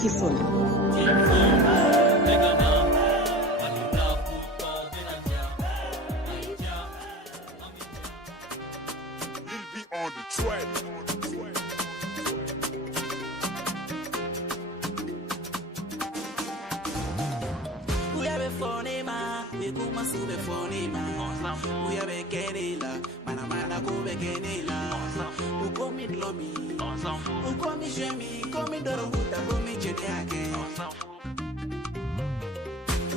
Kifon. On the track. We have a phonema, we go masube phonema. We have a kenela, mana go be kenela. Who call me lomi? Who call me jemi? Call me doro buta, call me jeni again.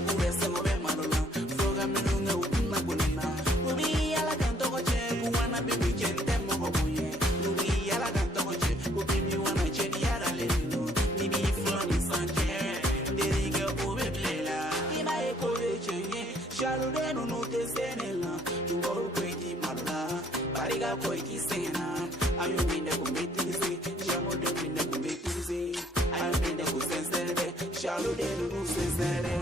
Who is some of them malola? Froga me nunga ukuna kunena. Ubi ala kanto koche, kuwana bibi kente mo koye. Ubi ala kanto koche, ubi mi wana cheni yara leno. Bibi floni sanje, deriga ube plela. Ima eko chenye, shalude no te senela. Tu go kweki malola, bariga kweki sena. Ayo minde kumbetize, shamo de minde kumbetize. Ayo minde kusensere, shalude no sensere.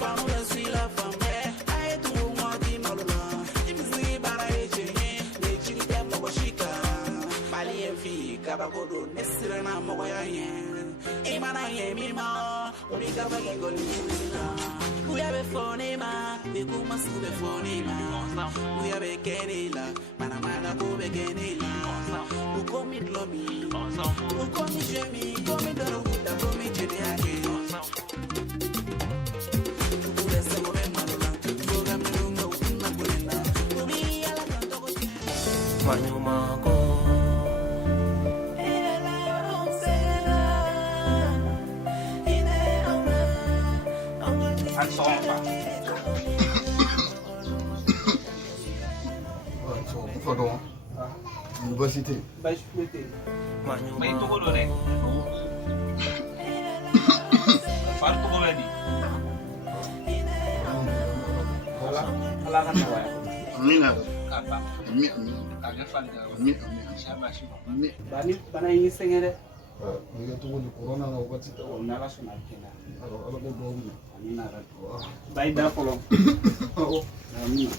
Famula sila fambe, aye tu mwati malola. Imizi bara chenye, ne chikite mogoshika. Bali enfi kabakodo nesira na mogoya yen. Imana ye mima, obiga bagi goli mila. We have a phonema, we go masube phonema. We have a kenela, mana go be kenela. Who call me lomi? Who call me jemi? Call me doro buta, call me jeni again. Who is the woman malola? Foga me nunga ukuna kunena. Ubi ala kanto koche. Manyumako Ăn xóm à? Phổ Đông University. May tuko doon eh. Paano tuko na di? Wala ka na wala. Amina. Kata. Amin. Agak fanda. Amin. Siapa sih? Amin. Bana ini sengere. Nigga tuko ni corona na wakati ta Oh, nala suna kena. ala ko do mi. Ani nara. Bai da follow. Oh. Amina.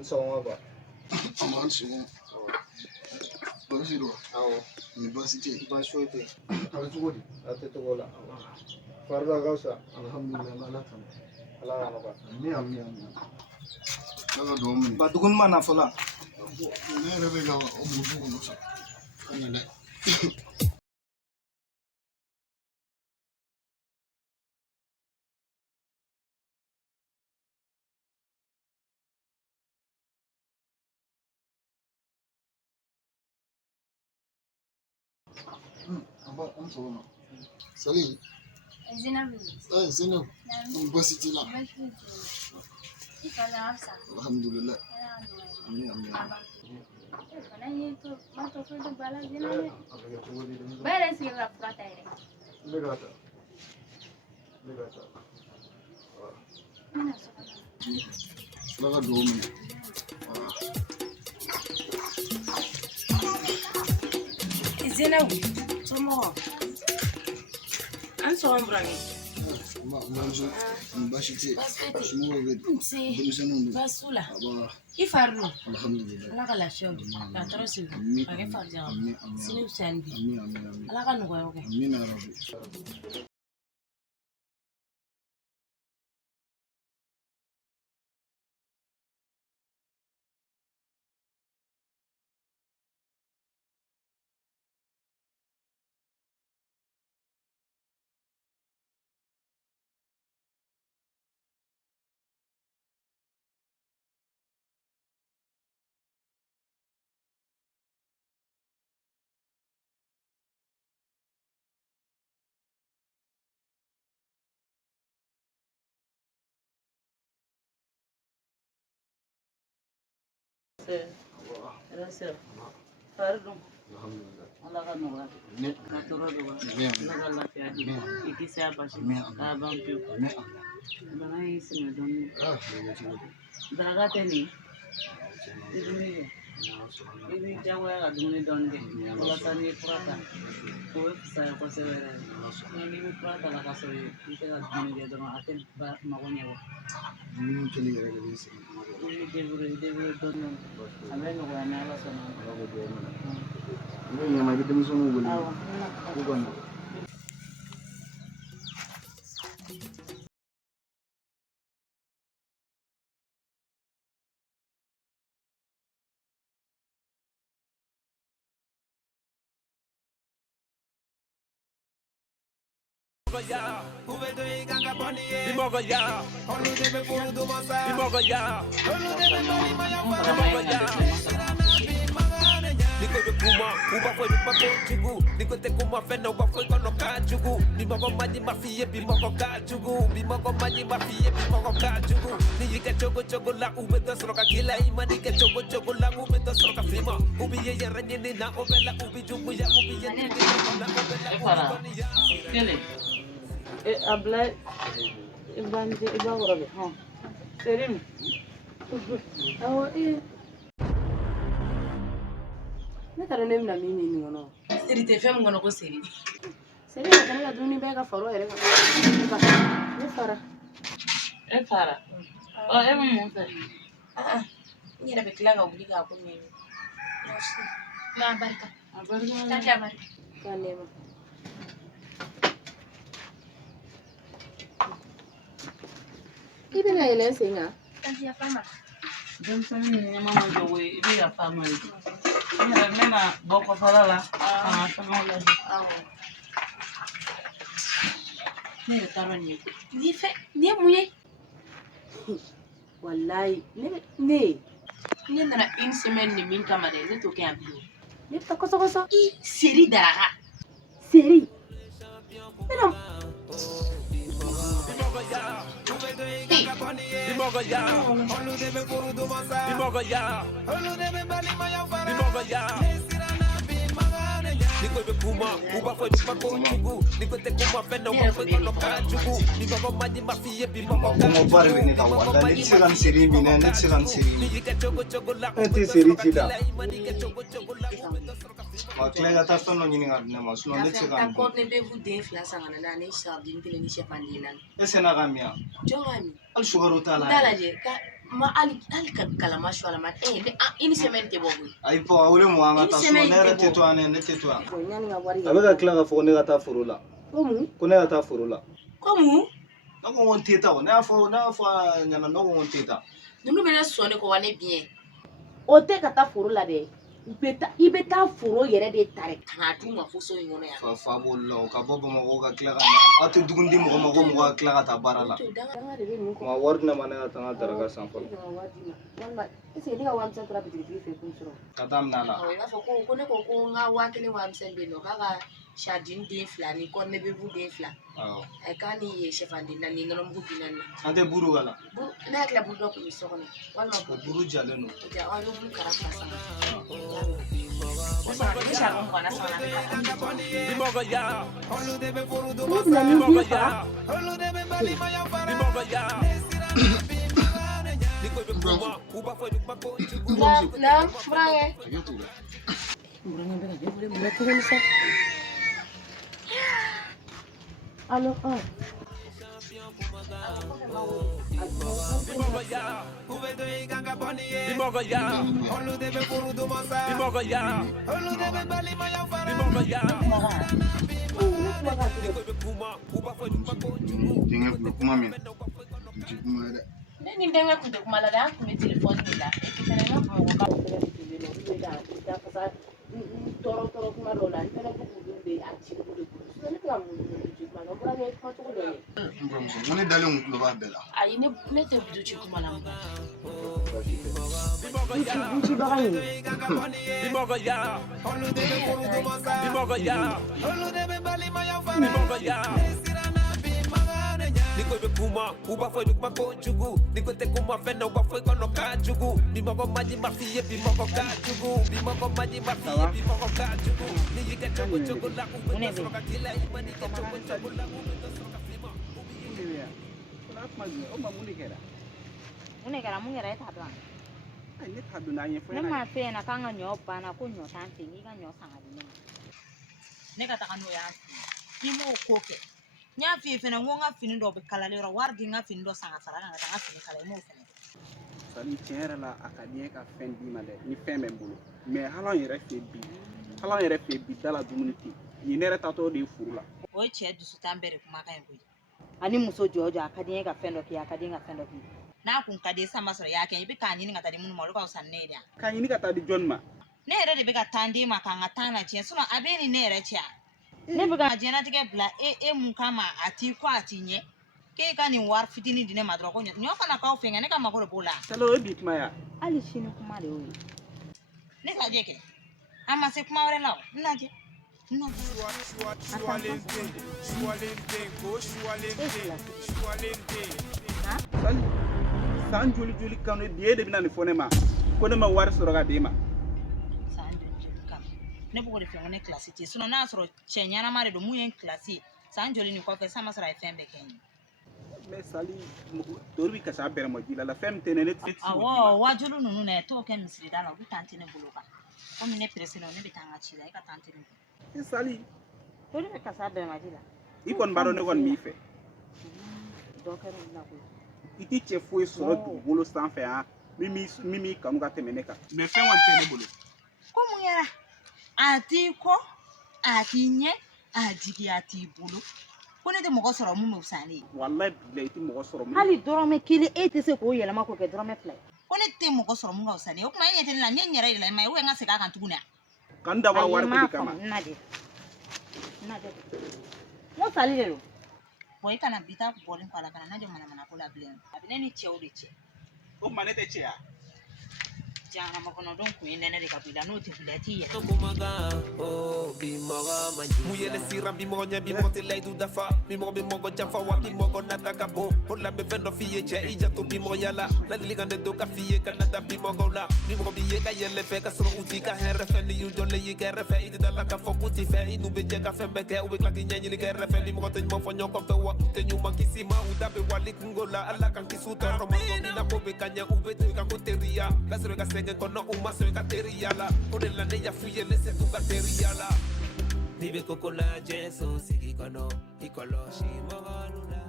Nsonga ba. Aman shi. Ba shi do. Awo. University. Ba shote. Ala tuko di. Ate to gola. Farda gausa. Alhamdulillah ala tan. Ala ano ba? Amin. Ala do mi. Ba dugun mana fola. Ne rebe ga o mu ko no sa. Ana ne. Aba am so no. Salim. Zainab. Zainab. University la. Ifala afsa. Alhamdulillah. Amin. Fana ye to ma to fo de bala Zainab. Ala ga tuko di. Bayra si la frata ire. Legata. Mina so kana. Ala do mi. Zainab. Somo. An so ambrani. Manzo University. Basfete. Shimo be. Si. Bilisanu. Basula. Aba Ifarlu. alhamdulillah. Ala kala shobi. Ka torosi. Amin. Ka ke farja. Amin. Sinu sandi. Amin. Ala ka nugo yoke. Amin ya rabbi. Rasa. Fardu. Alhamdulillah. Ala ka nugo. Ne. Ka toro do. Amin. Ala ka lafiya di. Ikisi abashi. Amin. Ka bampi. Amin. Bana yi sinu don. Ah, ne ci. Daga tani. Idumi. I b'i diyagoya ka dumuni dɔɔni kɛ walasa n'i ye fura ta o bɛ fisaya kosɛbɛ yɛrɛ de n'i bɛ fura ta la ka sɔrɔ i tɛ ka dumuni kɛ dɔrɔn a tɛ mago ɲɛ wa Dumuni kelen yɛrɛ de bɛ sigi. i b'i débrouiller dɔɔni a bɛ nɔgɔya ni Ala sɔnna ma. Ne ɲama i bɛ denmisɛnninw wele Awɔ u ka na. Kelen a bila i ba wɔrɔ bɛ Serim Awɔ ne taara ne bɛna min ɲini kɔnɔ Seri tɛ fɛn min kɔnɔ ko seri. Seri yɛrɛ ne ka dumuni bɛɛ ka fara o yɛrɛ kan ne fara e fara ɔ e bɛ mun fɛ N yɛrɛ bɛ tila ka wuli k'a ko ɲɛɲini. N'a barika. a barika Lafiya barika. k'a nɛma I bɛna yɛlɛ sen kan Lafiya fama. denmisɛnnin ni ɲɛma ma jɔ o ye i bɛ yafa a ma ye n yɛrɛ n bɛna bɔ kɔfɛla la ka n ka fɛngɛw lajɛ Ne yɛrɛ t'a dɔn nin ye ko. Nin ye mun ye? Wallahi ne Ne nana une semaine ni min kama dɛ ne t'o kɛ yan bilen. ne bɛ taa kɔsɔkɔsɔ I seri daraka. Seri ne na Kɔngɔba de bɛ ne ka wada ne tɛ se ka nin seri in minɛ ne tɛ se ka nin seri in minɛ. Ne tɛ seri ci da. Wa tila i ka taa fɛn dɔ ɲini ka di ne ma ne tɛ se ka nin dun. Ne bɛ vous den fila san ka na ne sardine kelen ni sɛfan naani. E sɛnɛ ka min yan Jɔn ka min? hali sukaro t'a la N t'a lajɛ ka ma hali ka kalama su a la ma une semaine tɛ bɔ koyi. ayi bɔn a wele mun an ka taa so ne yɛrɛ tɛ to yan ne tɛ to yan. yanni ka wari A bɛ ka tila ka fɔ ko ne ka taa foro la ko mun ko ne ka taa foro la. Ko mun? Ne ko n tɛ taa o ne y'a fɔ a ɲɛna ne ko n tɛ taa. Ninnu bɛ ne sɔn ne kɔ wa ne biɲɛ. o tɛ ka taa foro la dɛ i bɛ taa foro yɛrɛ de ta dɛ Ka n'a d'u ma fo so in kɔnɔ yan. Fa b'olu la o ka bɔ Bamakɔ ka tila ka na aw tɛ dumuni di mɔgɔ ma ko mɔgɔ ka tila ka taa baara la. danga de bɛ ninnu kɔ Ma wari di ne ma ne ka taa n ka daraka san fɔlɔ. walima est-ce que ne ka warimisɛn tora bitigitigi fɛ kun sɔrɔ Ka taa minɛ a la. I b'a fɔ ko ne ko ko n ka 1000 warimisɛn bɛ yen nɔ k'a ka sardine den fila ni kɔnɛbebu den fila. Awɔ. K'a ni sɛfanden naani ni nɔnɔmugu bi naani na. An tɛ buru k'a la. Ne hakili la buru dɔ tun bɛ so kɔnɔ walima O buru jalen don. ja aw bɛ buru kara fila san. Ne sara mun kana san na. ne bɛna min den faga Na furakɛ. burankɛ bɛ ka jɛfule mun na tuguni sa alo Denkɛ kun bɛ kuma min n tɛ kuma ye dɛ. Ne ni denkɛ tun tɛ kuma la dɛ an tun bɛ telefɔni de la. Fɛnɛ n ka Bamakɔ tɔɔrɔ kuma dɔw la n fɛnɛ bɛ k'olu de a ci olu de bolo sisan ne tɛ ka mun ci kuma na o bɔra kɛ fɔcogo dɔ ye N buramuso ko ne dalen kun tulo b'a bɛɛ la. ayi ne tɛ du ci kuma la mɔgɔ. ducibaga ɲini Niko be kuma, uba foi do papo jugu. Niko te kuma fena, uba foi kono ka jugu. Bimoko maji mafie, bimoko ka jugu. Bimoko maji mafie, bimoko ka jugu. Ni yike chogo chogo la ube to soroka kila ima ni ke chogo chogo la ube to soroka flima. O ma mun de kɛra? Mun de kɛra mun yɛrɛ e t'a dɔn ai ne ta duna yin fa Ne ma fe na kan ga nyo ba na ko nyo tan fe ni ga nyo sanga di ne ka ta no ya ni mo ko ke nya fi fe na ngonga fini do be kala le ro war di nga fini do sanga sara nga ta nga fini kala mo fe sali tiere la akadien ka fen bi ma de ni fen men bulu mais halon yere fe bi dala dumuniti ni nere tato de furu la o che du su tambere kuma kan ko ani muso jojo akadien ka fendo ki akadien ka fendo ki na kun ka de sama soro ya ke bi kan ni nga ta de mun mo ko sanne dia kan ni ka ta di jon ma ne ere de be ka tandi ma kan ga tana che suno abeni ne ere che ne be ka jena tike bla mun kama ati ko atinye ke ka ni war fitini dine ma dro ko nyo kana ka ofenga ne ka ma ko bola salo e bit ma ya ali shine kuma de oyi ne sa je ke ama se kuma ore lawo na je sali san joli kan de de bina ni fone ma ko ne ma war soro ga de ma san joli kam ne bo ko de fenga ne classe ti suno na soro chenyana mare do muyen classe san joli ni ko fe sama sara fembe ken mais sali torbi ka sa bere mo jila la fem tenene awo wajulu nunu ne to ke misri dala bu tantine buluka ko mine presse no ne bitanga chila ka tantine sali to ne ka sa be ma dila ikon baro ne kon mi fe do ka ro na ko iti che foi soro du bolo san fe ha mimi kanu ka temene ka mais fen wan tene bolo ko mu yara ati ko atinye adigi ati bulu ko ne de mo ko soro mu no sani wallahi billahi ti mo ko soro mu hali dorome kili ete se ko yela ma ko ke dorome fly ko ne te mo ko soro mu no sani o kuma yete la nyenyere ile mai we nga se ka kan tuguna kan da war ko kama na de mo sali de lo boy kana bita ko bolin ko la kana na jo mana ko la bilen abine ni chewde che o manete che ya jana mo kono don ku ine ne de kabila no te bilati ya Kumaga, oh, bimoga manji. Muyele sira bimoga nya bimoga te lay du dafa. Bimoga jafa wa bimoga nataka bo. Hola be fendo fiye che ija to bimoga yala. La ligande do ka fiye kanada bimoga la. Bimoga biye ka yele fe ka soro uti ka herre fe ni yu jole yi ka refe ide dala ka fo uti fe inu be je ka fe be ke ubi klaki nyanyi li ka refe bimoga te mo fo nyoko fe wa te nyuma kisima uda be wali kungola ala kan kisuta romo na ko be kanya ube te ka koteria. La sero ka senge kono uma sero ka teriala. Ode la neya fuye lese tu ka teriala. Vive kokola jeso sigi kono ikolo shimogalula.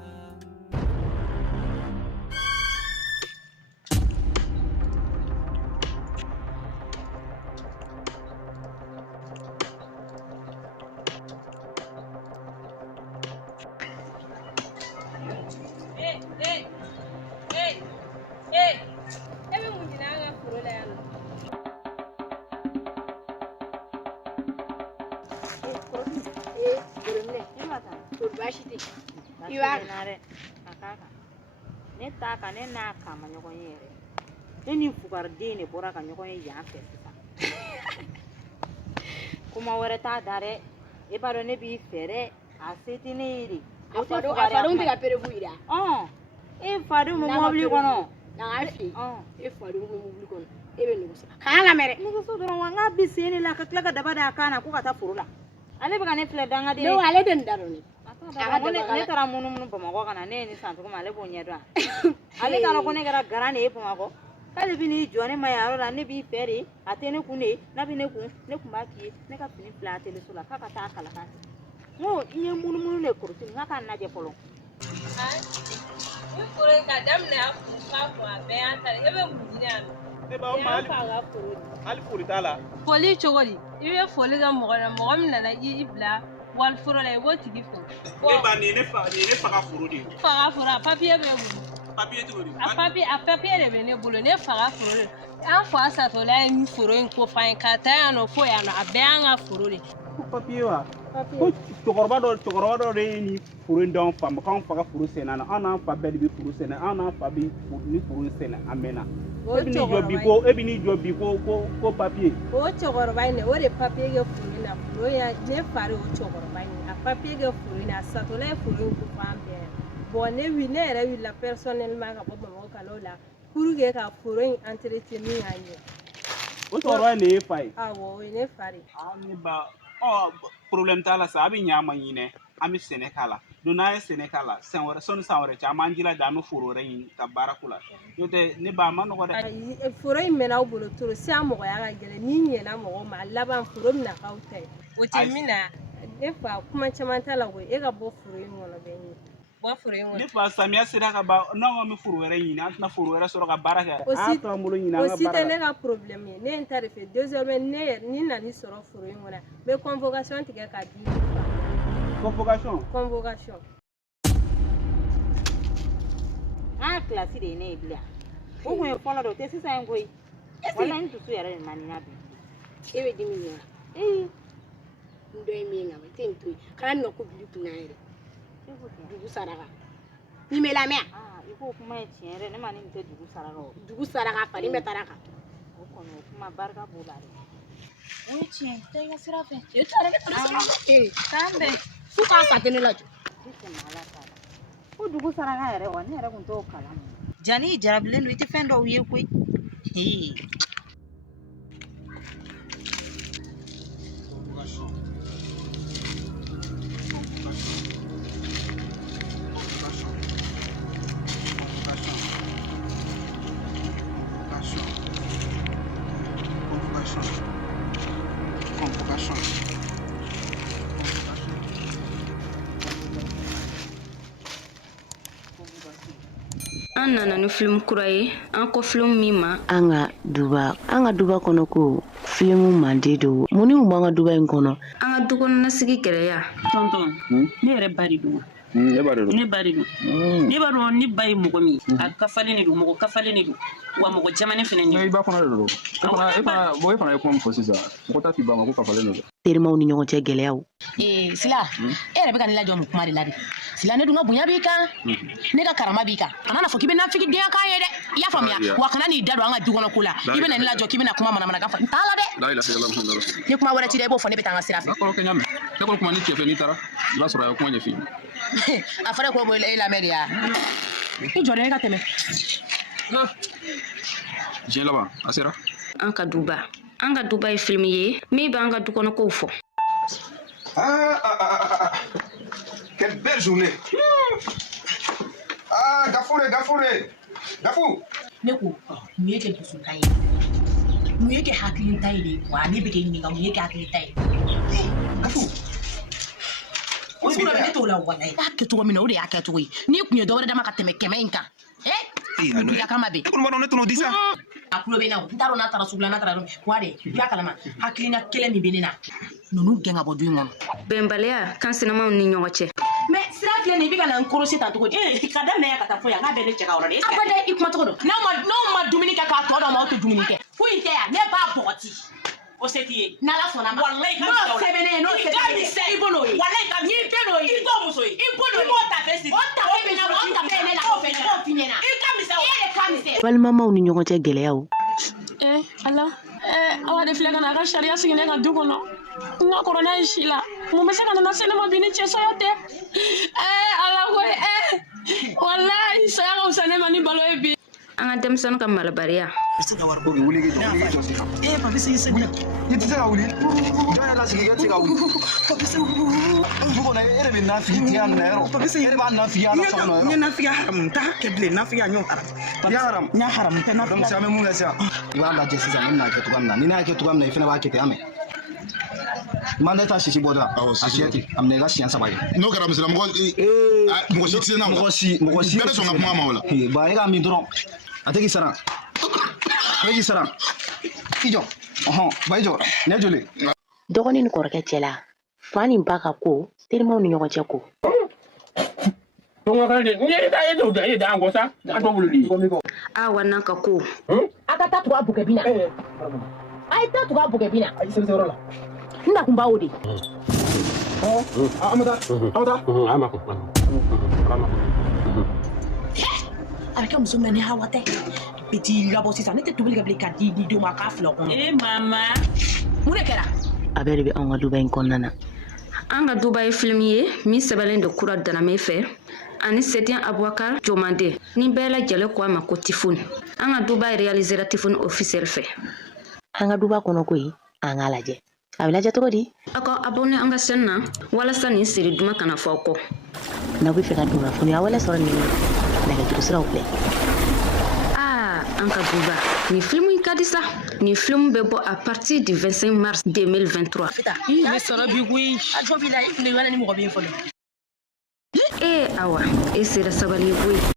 Ebe mujina nga furo la yalo. ne ta ka ne na ka ma ɲɔgɔn ye yɛrɛ ne ni fugariden ne bɔra ka ɲɔgɔn ye yan fɛ sisan kuma wɛrɛ t'a da dɛ e b'a dɔn ne b'i fɛ dɛ a se tɛ ne ye de A fadenw tɛ ka perebu yira. e fadenw bɛ mɔbili kɔnɔ N'an ka fi e fadenw bɛ mobili kɔnɔ e bɛ nɛgɛso k'an lamɛn dɛ. nɛgɛso dɔrɔn wa n k'a bi sen ne la ka tila ka daba d'a kan na ko ka taa foro la ale bɛ ka ne filɛ dangaden Ne ale tɛ nin da dɔn ne. ne taara munumunu Bamakɔ ka na ne ye nin san cogo min ale b'o ɲɛdɔn ale t'a dɔn ko ne kɛra garan de ye Bamakɔ k'ale bɛ n'i jɔ ne ma yan yɔrɔ la ne b'i fɛ de a tɛ ne kun de n'a bɛ ne kun ne kun b'a k'i ye ne ka fini fila a teleso la k'a ka taa kalakan n ko i ye munumunu de kɔrɔsi n k'a k'a lajɛ fɔlɔ. Ni foro in ka daminɛ a kun k'a kun a bɛɛ y'an ta de e bɛ mun ɲini a la. ne ba o ma ali fori ta la Foli cogo di i bɛ foli kɛ mɔgɔ la mɔgɔ min nana i bila wali foro la i b'o tigi fo. ne ba ni ne faga foro de Faga foro a papiye bɛ n bolo. papier to di A papiye de bɛ ne bolo ne faga foro de an fa satɔla ye nin foro in ko f'an ye k'a ta yan nɔ fo yan nɔ a bɛɛ y'an ka foro de. ko papier wa ko cɛkɔrɔba dɔ de ye ni foro in d'anw fa ma k'anw fa ka foro sɛnɛ na an n'an fa bɛɛ de bɛ foro sɛnɛ an n'an fa bɛ ni foro in sɛnɛ an mɛnna e bɛ n'i jɔ bi ko papier. O cɛkɔrɔba in dɛ o de papiye kɛ foro in na foro in ne fa de o cɛkɔrɔba in a papiye kɛ foro in na a satɔla ye foro in ko f'an bɛɛ bon ne yɛrɛ wulila personnellement ka bɔ Bamakɔ ka n'o la pour que ka foro in entretenir ka ɲɛ. o cɛkɔrɔba in de ye fa ye. Awɔ o ye ne fa de. ne ba problème t'a la sa a bɛ ɲɛ an ma ɲinɛ an bɛ sɛnɛ k'a la don n'a ye sɛnɛ k'a la san wɛrɛ sɔnni san wɛrɛ cɛ an b'an jilaja an bɛ foro wɛrɛ ɲini ka baara k'u la n'o tɛ ne ba a ma nɔgɔ dɛ. Foro in mɛnna aw bolo toro si a mɔgɔya ka gɛlɛn ni ɲɛna mɔgɔ ma laban foro bɛna k'aw ta ye o tɛ min na ne fa kuma caman t'a la koyi e ka bɔ foro in kɔnɔ bɛ ɲini bɔ foro in kɔnɔ. Ne fa samiya sera ka ban n'anw bɛ foro wɛrɛ ɲini an tɛna foro wɛrɛ sɔrɔ ka baara kɛ an t'an bolo ɲini an ka baara la. O si tɛ ne ka problème ye ne ye n ta de fɛ désormais ni nan'i sɔrɔ foro in kɔnɔ n bɛ convocation tigɛ k'a di fa. Convocation. An classe de ye ne ye bilen o kun ye fɔlɔ dɛ o tɛ sisan koyi wala n dusu yɛrɛ de man di n na bi. E bɛ dimi ɲɛ n dɔ ye min ŋa i tɛ nin to yen kana nɔ ko bili kunna yɛrɛ dugu saraka ni mɛ lamɛn i k'o kuma ye tiɲɛ yɛrɛ ne ma ni nin tɛ dugu saraka o. dugu saraka falen bɛ taara kan o kɔni o kuma barika b'o la dɛ. O ye tiɲɛ taa i ka sira fɛ. e taara ne taara sira fɛ k'an bɛn. fo k'a sa tɛ ne lajɔ. ko dugu saraka yɛrɛ wa ne yɛrɛ kun t'o kalama. Jani jarabilen don i tɛ fɛn dɔw ye koyi. An nana ni film kura ye an ko film min ma an ka duba kɔnɔ ko film mande do mun ni b'an ka duba in kɔnɔ an ka dukɔnɔnasigi gɛlɛya tonton ne yɛrɛ ba de don ne ba de don ne b'a dɔn ne ba ye mɔgɔ min a kafalen de don mɔgɔ kafalen de don wa mɔgɔ jamanen fɛnɛ ne i ba fana de don e fana ye kuma min fɔ sisan mɔgɔ t'a f'i ba ma ko kafalen de don terimaw ni ɲɔgɔn cɛ gɛlɛyaw Sila e yɛrɛ bɛ ka ne lajɔ mun kuma de la de Sila ne dun ka bonya b'i kan ne ka karama b'i kan kana na fɔ k'i bɛ nafiki den kan ye dɛ i y'a faamuya wa kana n'i da don an ka du kɔnɔ ko la i bɛ na ne lajɔ k'i bɛna kuma manamanakan fɔ n t'a la dɛ ni kuma wɛrɛ t'i da i b'o fɔ ne bɛ taa an ka sira fɛ kɔrɔ kɛ ɲamɛ ne ko kuma ni cɛ fɛ n'i taara i b'a sɔrɔ a ye kuma ɲɛf'i a fɔra ko e lamɛn de ya i jɔlen e ka tɛmɛ diɲɛ laban a sera an ka duba ye film ye min b'an ka dukɔnɔkow fɔ. Quelle belle journée! Gafou! Ne ko mun ye kɛ dusuta ye mun ye kɛ hakilinta ye de wa ne bɛ kɛ ɲininka mun ye kɛ hakilinta ye Gafou o sugu dɔ bɛ ne t'o la walayi a kɛ cogo min na o de y'a kɛ cogo ye n'i kun ye dɔ wɛrɛ dama ka tɛmɛ 100 in kan ya kama bɛ ne kɔni ne t'o di sa a kulo bɛ na n t'a dɔn n'a taara sugu la n'a taara wa de i b'a kalama hakilina kelen min bɛ ne na ninnu gɛn ka bɔ du in kɔnɔ bɛnbaliya kansinamaw ni ɲɔgɔn cɛ mais sira filɛ nin i bɛ ka na n kɔrɔsi tan cogo di ka daminɛ yan ka taa fo yan k'a bɛ ne cɛ ka yɔrɔ de abada i kuma cogo dɔn n'aw ma dumuni kɛ k'a tɔ dɔn aw tɛ dumuni kɛ foyi tɛ yan ne b'a bɔgɔti o se t'i ye n'ala sɔnna ma walayi n'o sɛbɛn ne ye n'o sɛbɛn ne ye i b'o n'o ye walayi ka n'i bɛ n'o ye i t'o muso ye i b'o n'o ye i b'o tafe sigi o tafe bɛ na o tafe ye ne la o fɛ ne b'o f'i ɲɛna i ka misɛn o e de ka misɛn balimaw ni ɲɔgɔn cɛ gɛlɛyaw ala awa de filɛ ka na a ka sariya sigi ne ka du kɔnɔ n ka kɔrɔ n'a ye si la mun bɛ se ka nana se ne ma bi ni cɛsaya tɛ ala ko walayi saya ka wusa ne ma ni balo ye bi an ka denmisɛnw ka malabariya I tɛ se ka wuli jɔ i tɛ se ka wuli jɔn yɛrɛ lasigi i tɛ se ka wuli du kɔnɔ e de bɛ nafigi tigɛ minɛ yɔrɔ e de b'a nafigi a la so kɔnɔ n ye nafigiya haramu n t'a kɛ bilen nafigiya n y'o haramu i y'a haramu n y'a haramu tɛ nafigiya donc sisan an bɛ mun kɛ sisan i b'a lajɛ sisan ne bɛna kɛ cogoya min na ni ne y'a kɛ cogoya min na i fana b'a kɛ ten an mɛn manda ta sisi bɔ da a siɲɛ ten a minɛ i ka siɲɛ 3 ye n'o kɛra misala mɔgɔ si tɛ se na mɔgɔ si bɛɛ bɛ sɔn ka kuma ma o la ba e k'a min dɔrɔn a tɛ k'i sara a k'i sara i jɔ ba i jɔ ne joli dɔgɔnin ni kɔrɔkɛ cɛ la fa ni ba ka ko terimaw ni ɲɔgɔn cɛ ko awa n'an ka ko a ka taa tugu a bugɛ bina a ye taa tugu a bugɛ bina a y'i sɛbɛn yɔrɔ la n na kun b'aw de an bɛ taa a bɛ kɛ muso minɛ ni hawa tɛ bɛ t'i labɔ sisan ne tɛ tobili kɛ bilen ka di denw ma k'a fila kɔnɔ mama mun de kɛra a bɛɛ de bɛ an ka duba in kɔnɔna na an ka duba ye film ye min sɛbɛnlen don kura daname fɛ ani Setian Abubakar Jomande ni bɛɛ lajɛlen ko a ma ko Tifun an ka duba réalisera Tifun officiel fɛ an ka duba kɔnɔ koyi an ka lajɛ a bɛ lajɛ cogo di a ka abonné an ka chaîne na walasa nin série duman kana fɔ aw kɔ n'aw bɛ fɛ ka don kunnafoniya wɛrɛ sɔrɔ nin nɛgɛjuru siraw filɛ an ka duba ni film in ka di sa ni film bɛ bɔ à partir du 25 mars 2023 ne sɔrɔ bi koyi a jɔ bi la ne wala ni mɔgɔ bɛ fɔlɔ awa e sera sabali koyi